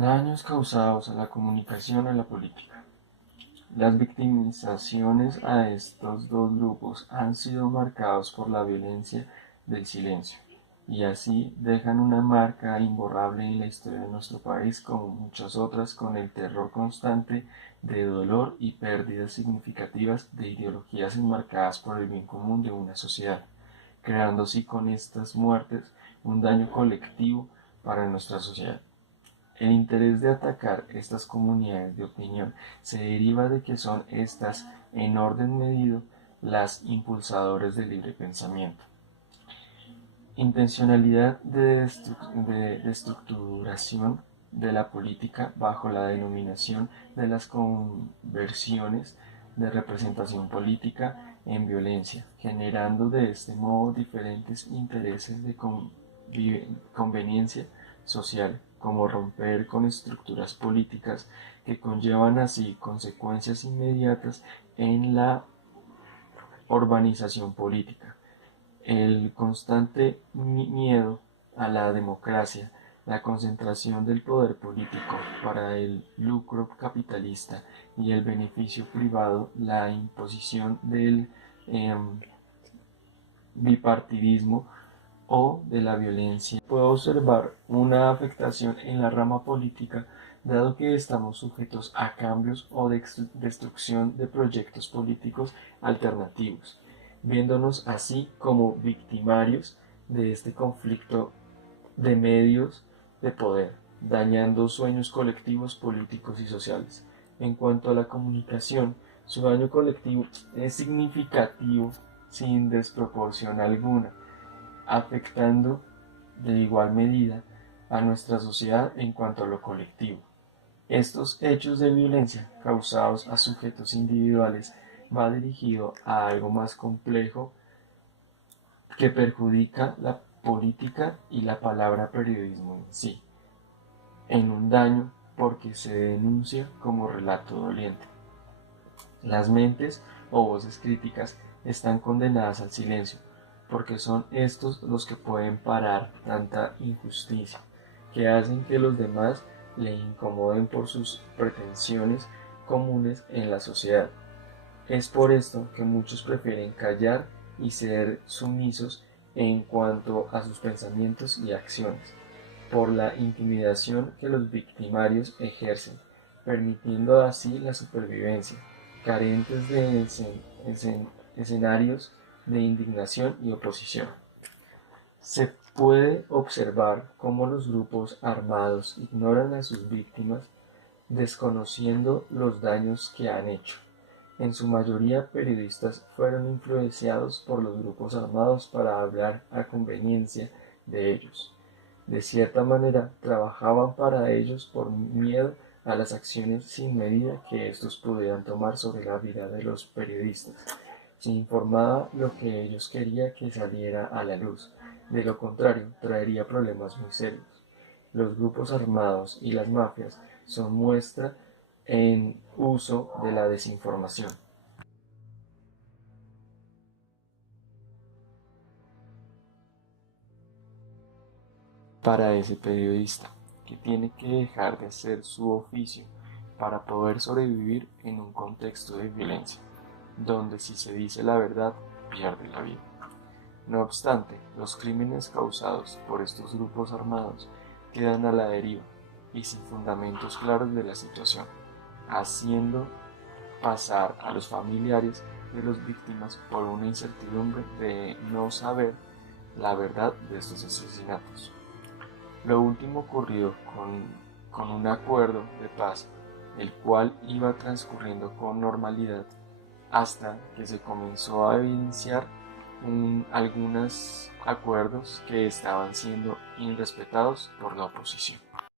Daños causados a la comunicación y a la política. Las victimizaciones a estos dos grupos han sido marcados por la violencia del silencio, y así dejan una marca imborrable en la historia de nuestro país, como muchas otras, con el terror constante de dolor y pérdidas significativas de ideologías enmarcadas por el bien común de una sociedad, creando así con estas muertes un daño colectivo para nuestra sociedad. El interés de atacar estas comunidades de opinión se deriva de que son estas, en orden medido, las impulsadoras del libre pensamiento. Intencionalidad de destructuración de la política bajo la denominación de las conversiones de representación política en violencia, generando de este modo diferentes intereses de conveniencia social, como romper con estructuras políticas que conllevan así consecuencias inmediatas en la urbanización política, el constante miedo a la democracia, la concentración del poder político para el lucro capitalista y el beneficio privado, la imposición del eh, bipartidismo o de la violencia. Puedo observar una afectación en la rama política, dado que estamos sujetos a cambios o destrucción de proyectos políticos alternativos, viéndonos así como victimarios de este conflicto de medios de poder, dañando sueños colectivos políticos y sociales. En cuanto a la comunicación, su daño colectivo es significativo sin desproporción alguna, afectando de igual medida a nuestra sociedad en cuanto a lo colectivo. Estos hechos de violencia causados a sujetos individuales va dirigido a algo más complejo que perjudica la política y la palabra periodismo en sí, en un daño porque se denuncia como relato doliente. Las mentes o voces críticas están condenadas al silencio, porque son estos los que pueden parar tanta injusticia, que hacen que los demás le incomoden por sus pretensiones comunes en la sociedad. Es por esto que muchos prefieren callar y ser sumisos en cuanto a sus pensamientos y acciones, por la intimidación que los victimarios ejercen, permitiendo así la supervivencia, carentes de escenarios de indignación y oposición. Se puede observar cómo los grupos armados ignoran a sus víctimas, desconociendo los daños que han hecho. En su mayoría, periodistas fueron influenciados por los grupos armados para hablar a conveniencia de ellos. De cierta manera, trabajaban para ellos por miedo a las acciones sin medida que estos pudieran tomar sobre la vida de los periodistas. Se informaba lo que ellos querían que saliera a la luz. De lo contrario, traería problemas muy serios. Los grupos armados y las mafias son muestra en uso de la desinformación. Para ese periodista, que tiene que dejar de hacer su oficio para poder sobrevivir en un contexto de violencia, donde si se dice la verdad, pierde la vida. No obstante, los crímenes causados por estos grupos armados quedan a la deriva y sin fundamentos claros de la situación, haciendo pasar a los familiares de las víctimas por una incertidumbre de no saber la verdad de estos asesinatos. Lo último ocurrió con un acuerdo de paz, el cual iba transcurriendo con normalidad hasta que se comenzó a evidenciar algunos acuerdos que estaban siendo irrespetados por la oposición.